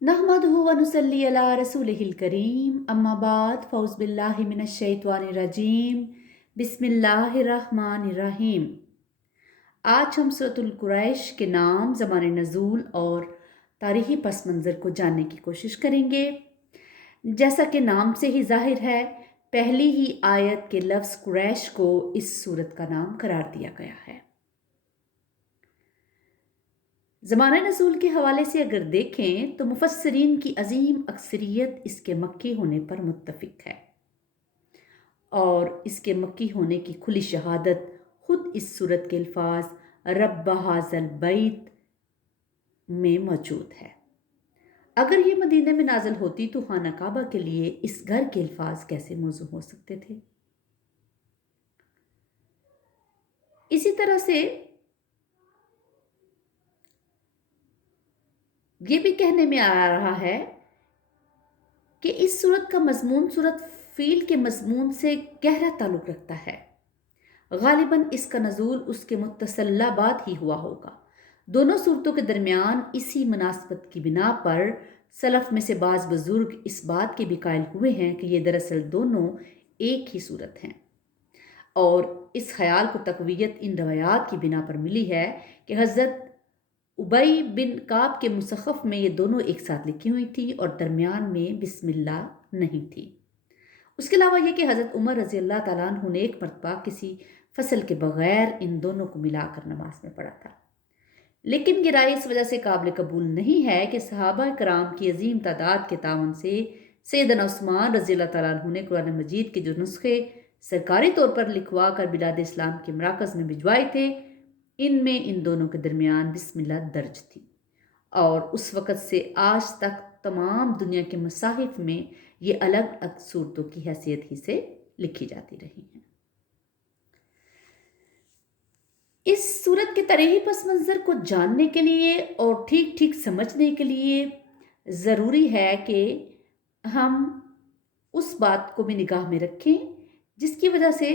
نحمده ونصلي على رسوله الكريم اما بعد فاعوذ باللہ من الشیطان الرجیم بسم اللہ الرحمن الرحیم۔ آج ہم سورۃ القریش کے نام، زمان نزول اور تاریخی پس منظر کو جاننے کی کوشش کریں گے۔ جیسا کہ نام سے ہی ظاہر ہے، پہلی ہی آیت کے لفظ قریش کو اس سورت کا نام قرار دیا گیا ہے۔ زمانہ نزول کے حوالے سے اگر دیکھیں تو مفسرین کی عظیم اکثریت اس کے مکی ہونے پر متفق ہے، اور اس کے مکی ہونے کی کھلی شہادت خود اس سورت کے الفاظ رب ھذا البیت میں موجود ہے۔ اگر یہ مدینہ میں نازل ہوتی تو خانہ کعبہ کے لیے اس گھر کے الفاظ کیسے موزوں ہو سکتے تھے؟ اسی طرح سے یہ بھی کہنے میں آ رہا ہے کہ اس سورت کا مضمون سورت فیل کے مضمون سے گہرا تعلق رکھتا ہے۔ غالباً اس کا نزول اس کے متصلہ بعد ہی ہوا ہوگا۔ دونوں صورتوں کے درمیان اسی مناسبت کی بنا پر سلف میں سے بعض بزرگ اس بات کے بھی قائل ہوئے ہیں کہ یہ دراصل دونوں ایک ہی صورت ہیں، اور اس خیال کو تقویت ان روایات کی بنا پر ملی ہے کہ حضرت ابی بن کعب کے مصحف میں یہ دونوں ایک ساتھ لکھی ہوئی تھی اور درمیان میں بسم اللہ نہیں تھی۔ اس کے علاوہ یہ کہ حضرت عمر رضی اللہ تعالیٰ عنہ نے ایک مرتبہ کسی فصل کے بغیر ان دونوں کو ملا کر نماز میں پڑھا تھا، لیکن یہ رائے اس وجہ سے قابل قبول نہیں ہے کہ صحابہ کرام کی عظیم تعداد کے تعاون سے سیدنا عثمان رضی اللہ تعالیٰ عنہ نے قرآن مجید کے جو نسخے سرکاری طور پر لکھوا کر بلاد اسلام کے مراکز میں بھجوائے تھے، ان میں ان دونوں کے درمیان بسم اللہ درج تھی، اور اس وقت سے آج تک تمام دنیا کے مصاحف میں یہ الگ الگ صورتوں کی حیثیت ہی سے لکھی جاتی رہی ہیں۔ اس صورت کے تاریخی پس منظر کو جاننے کے لیے اور ٹھیک ٹھیک سمجھنے کے لیے ضروری ہے کہ ہم اس بات کو بھی نگاہ میں رکھیں جس کی وجہ سے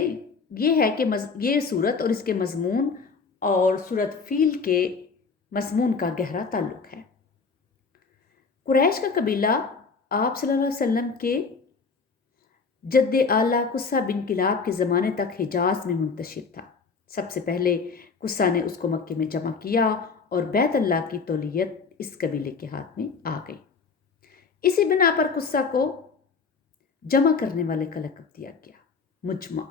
یہ ہے کہ یہ صورت اور اس کے مضمون اور سورت فیل کے مضمون کا گہرا تعلق ہے۔ قریش کا قبیلہ آپ صلی اللہ علیہ وسلم کے جد اعلیٰ قصہ بن کلاب کے زمانے تک حجاز میں منتشر تھا۔ سب سے پہلے قصہ نے اس کو مکے میں جمع کیا اور بیت اللہ کی تولیت اس قبیلے کے ہاتھ میں آ گئی۔ اسی بنا پر قصہ کو جمع کرنے والے کا لقب دیا گیا مجمع۔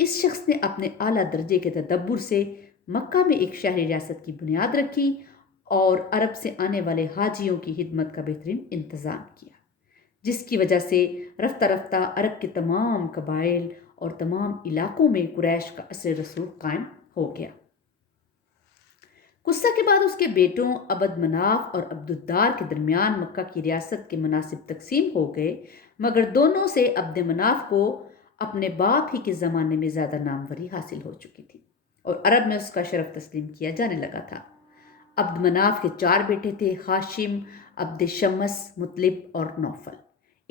اس شخص نے اپنے اعلیٰ درجے کے تدبر سے مکہ میں ایک شہری ریاست کی بنیاد رکھی اور عرب سے آنے والے حاجیوں کی خدمت کا بہترین انتظام کیا، جس کی وجہ سے رفتہ رفتہ عرب کے تمام قبائل اور تمام علاقوں میں قریش کا اثر رسوخ قائم ہو گیا۔ قصہ کے بعد اس کے بیٹوں عبد مناف اور عبد الدار کے درمیان مکہ کی ریاست کے مناسب تقسیم ہو گئے، مگر دونوں سے عبد مناف کو اپنے باپ ہی کے زمانے میں زیادہ ناموری حاصل ہو چکی تھی اور عرب میں اس کا شرف تسلیم کیا جانے لگا تھا۔ عبد مناف کے 4 بیٹے تھے، ہاشم، عبد شمس، مطلب اور نوفل۔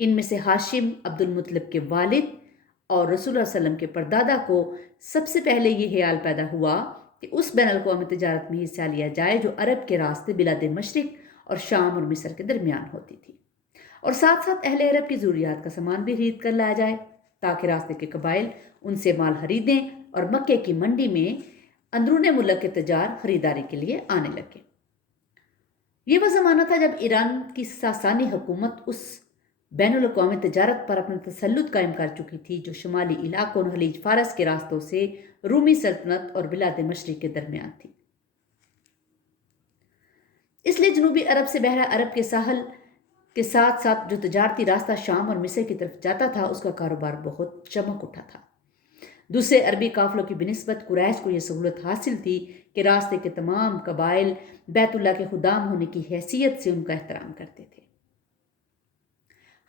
ان میں سے ہاشم عبد المطلب کے والد اور رسول اللہ علیہ وسلم کے پردادا کو سب سے پہلے یہ خیال پیدا ہوا کہ اس بین الاقوامی تجارت میں حصہ لیا جائے جو عرب کے راستے بلاد مشرق اور شام اور مصر کے درمیان ہوتی تھی، اور ساتھ ساتھ اہل عرب کی ضروریات کا سامان بھی خرید کر لایا جائے تاکہ راستے کے قبائل ان سے مال خریدیں اور مکے کی منڈی میں اندرون ملک کے تجار خریداری کے لیے آنے لگے۔ یہ وہ زمانہ تھا جب ایران کی ساسانی حکومت اس بین الاقوامی تجارت پر اپنا تسلط قائم کر چکی تھی جو شمالی علاقوں اور خلیج فارس کے راستوں سے رومی سلطنت اور بلاد مشرق کے درمیان تھی۔ اس لیے جنوبی عرب سے بحیرہ عرب کے ساحل کے ساتھ ساتھ جو تجارتی راستہ شام اور مصر کی طرف جاتا تھا، اس کا کاروبار بہت چمک اٹھا تھا۔ دوسرے عربی قافلوں کی بنسبت قریش کو یہ سہولت حاصل تھی کہ راستے کے تمام قبائل بیت اللہ کے خدام ہونے کی حیثیت سے ان کا احترام کرتے تھے۔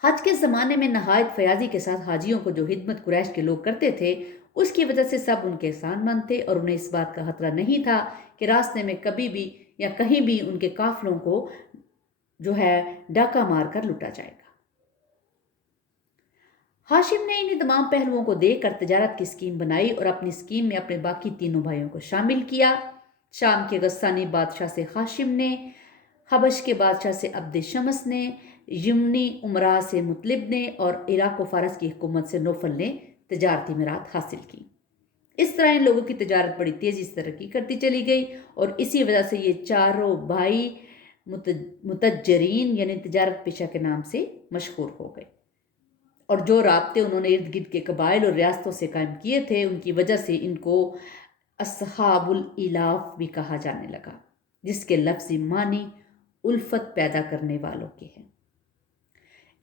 حج کے زمانے میں نہایت فیاضی کے ساتھ حاجیوں کو جو خدمت قریش کے لوگ کرتے تھے، اس کی وجہ سے سب ان کے احسان مند تھے اور انہیں اس بات کا خطرہ نہیں تھا کہ راستے میں کبھی بھی یا کہیں بھی ان کے قافلوں کو جو ہے ڈاکہ مار کر لوٹا جائے گا۔ ہاشم نے انہیں تمام پہلوؤں کو دیکھ کر تجارت کی اسکیم بنائی اور اپنی اسکیم میں اپنے باقی تینوں بھائیوں کو شامل کیا۔ شام کے غسانی بادشاہ سے ہاشم نے حبش کے بادشاہ سے عبد شمس نے، یمنی عمرا سے مطلب نے اور عراق و فارس کی حکومت سے نوفل نے تجارتی میراث حاصل کی۔ اس طرح ان لوگوں کی تجارت بڑی تیزی سے ترقی کرتی چلی گئی اور اسی وجہ سے یہ چاروں بھائی متجرین یعنی تجارت پیشہ کے نام سے مشہور ہو گئے، اور جو رابطے انہوں نے ارد گرد کے قبائل اور ریاستوں سے قائم کیے تھے ان کی وجہ سے ان کو اصحاب الالاف بھی کہا جانے لگا، جس کے لفظی معنی الفت پیدا کرنے والوں کے ہیں۔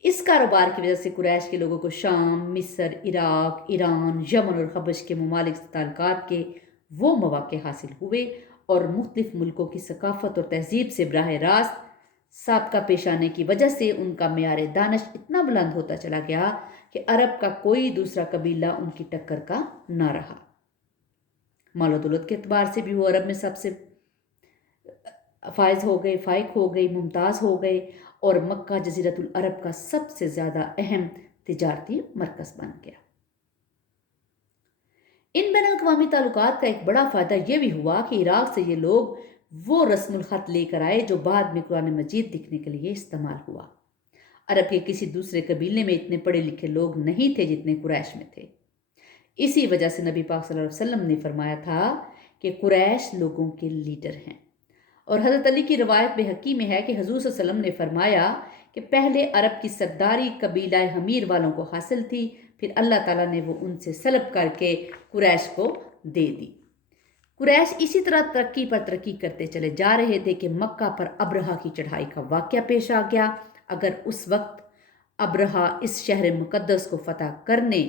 اس کاروبار کی وجہ سے قریش کے لوگوں کو شام، مصر، عراق، ایران، یمن اور حبش کے ممالک سے تعلقات کے وہ مواقع حاصل ہوئے اور مختلف ملکوں کی ثقافت اور تہذیب سے براہ راست سابقہ پیش آنے کی وجہ سے ان کا معیار دانش اتنا بلند ہوتا چلا گیا کہ عرب کا کوئی دوسرا قبیلہ ان کی ٹکر کا نہ رہا۔ مال و دولت کے اعتبار سے بھی وہ عرب میں سب سے فائز ہو گئے، فائق ہو گئی، ممتاز ہو گئے اور مکہ جزیرت العرب کا سب سے زیادہ اہم تجارتی مرکز بن گیا۔ ان بین الاقوامی تعلقات کا ایک بڑا فائدہ یہ بھی ہوا کہ عراق سے یہ لوگ وہ رسم الخط لے کر آئے جو بعد میں قرآن مجید لکھنے کے لیے استعمال ہوا۔ عرب کے کسی دوسرے قبیلے میں اتنے پڑھے لکھے لوگ نہیں تھے جتنے قریش میں تھے۔ اسی وجہ سے نبی پاک صلی اللہ علیہ وسلم نے فرمایا تھا کہ قریش لوگوں کے لیڈر ہیں، اور حضرت علی کی روایت بحقی میں ہے کہ حضور صلی اللہ علیہ وسلم نے فرمایا کہ پہلے عرب کی سرداری قبیلہ حمیر والوں کو حاصل تھی، پھر اللہ تعالیٰ نے وہ ان سے سلب کر کے قریش کو دے دی۔ قریش اسی طرح ترقی پر ترقی کرتے چلے جا رہے تھے کہ مکہ پر ابرہہ کی چڑھائی کا واقعہ پیش آ گیا۔ اگر اس وقت ابرہہ اس شہر مقدس کو فتح کرنے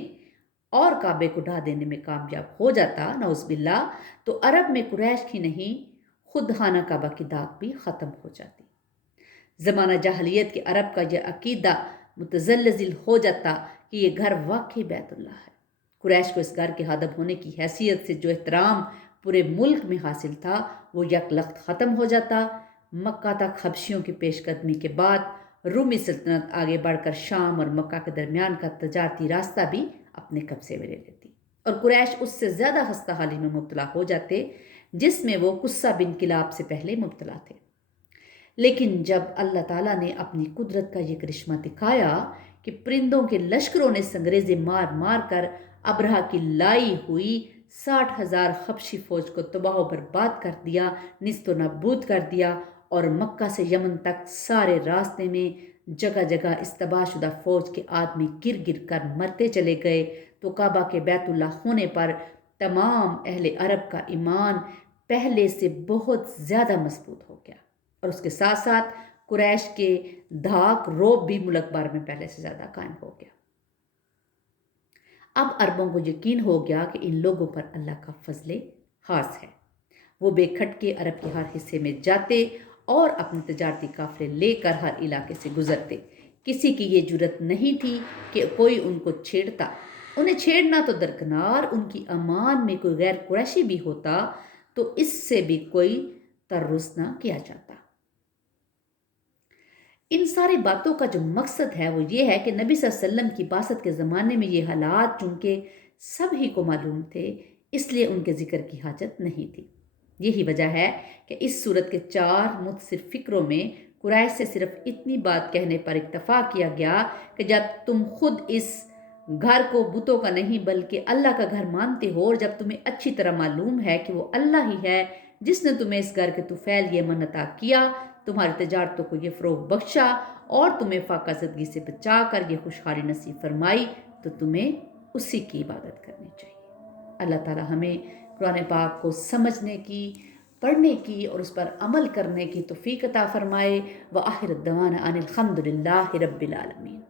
اور کعبے کو ڈھا دینے میں کامیاب ہو جاتا نعوذ باللہ، تو عرب میں قریش کی نہیں خود خانہ کعبہ کی داغ بھی ختم ہو جاتی۔ زمانہ جاہلیت کے عرب کا یہ عقیدہ متزلزل ہو جاتا کہ یہ گھر واقعی بیت اللہ ہے۔ قریش کو اس گھر کے ہدف ہونے کی حیثیت سے جو احترام پورے ملک میں حاصل تھا وہ یک لخت ختم ہو جاتا۔ مکہ تک حبشیوں کی پیش قدمی کے بعد رومی سلطنت آگے بڑھ کر شام اور مکہ کے درمیان کا تجارتی راستہ بھی اپنے قبضے میں لے لیتی، اور قریش اس سے زیادہ خستہ حالی میں مبتلا ہو جاتے جس میں وہ قصہ بن کلاب سے پہلے مبتلا تھے۔ لیکن جب اللہ تعالیٰ نے اپنی قدرت کا یہ کرشمہ دکھایا کہ پرندوں کے لشکروں نے سنگریزے مار مار کر ابرہہ کی لائی ہوئی 60,000 حبشی فوج کو تباہ و برباد کر دیا، نیست و نابود کر دیا، اور مکہ سے یمن تک سارے راستے میں جگہ جگہ استباح شدہ فوج کے آدمی گر گر کر مرتے چلے گئے، تو کعبہ کے بیت اللہ ہونے پر تمام اہل عرب کا ایمان پہلے سے بہت زیادہ مضبوط ہو گیا، اور اس کے ساتھ ساتھ قریش کے دھاک روب بھی ملک بھر میں پہلے سے زیادہ قائم ہو گیا۔ اب عربوں کو یقین ہو گیا کہ ان لوگوں پر اللہ کا فضل خاص ہے۔ وہ بے کھٹکے عرب کے ہر حصے میں جاتے اور اپنے تجارتی قافلے لے کر ہر علاقے سے گزرتے۔ کسی کی یہ جرت نہیں تھی کہ کوئی ان کو چھیڑتا، انہیں چھیڑنا تو درکنار، ان کی امان میں کوئی غیر قریشی بھی ہوتا تو اس سے بھی کوئی ترس نہ کیا جاتا۔ ان ساری باتوں کا جو مقصد ہے وہ یہ ہے کہ نبی صلی اللہ علیہ وسلم کی بعثت کے زمانے میں یہ حالات چونکہ سب ہی کو معلوم تھے، اس لیے ان کے ذکر کی حاجت نہیں تھی۔ یہی وجہ ہے کہ اس صورت کے 4 مختصر فقروں میں قریش سے صرف اتنی بات کہنے پر اکتفا کیا گیا کہ جب تم خود اس گھر کو بتوں کا نہیں بلکہ اللہ کا گھر مانتے ہو، اور جب تمہیں اچھی طرح معلوم ہے کہ وہ اللہ ہی ہے جس نے تمہیں اس گھر کے طفیل یمن عطا کیا، تمہاری تجارتوں کو یہ فروغ بخشا اور تمہیں فاقہ زدگی سے بچا کر یہ خوشحالی نصیب فرمائی، تو تمہیں اسی کی عبادت کرنی چاہیے۔ اللہ تعالی ہمیں قرآن پاک کو سمجھنے کی، پڑھنے کی اور اس پر عمل کرنے کی توفیق عطا فرمائے۔ وآخر الدعوانا ان الحمد للہ رب العالمین۔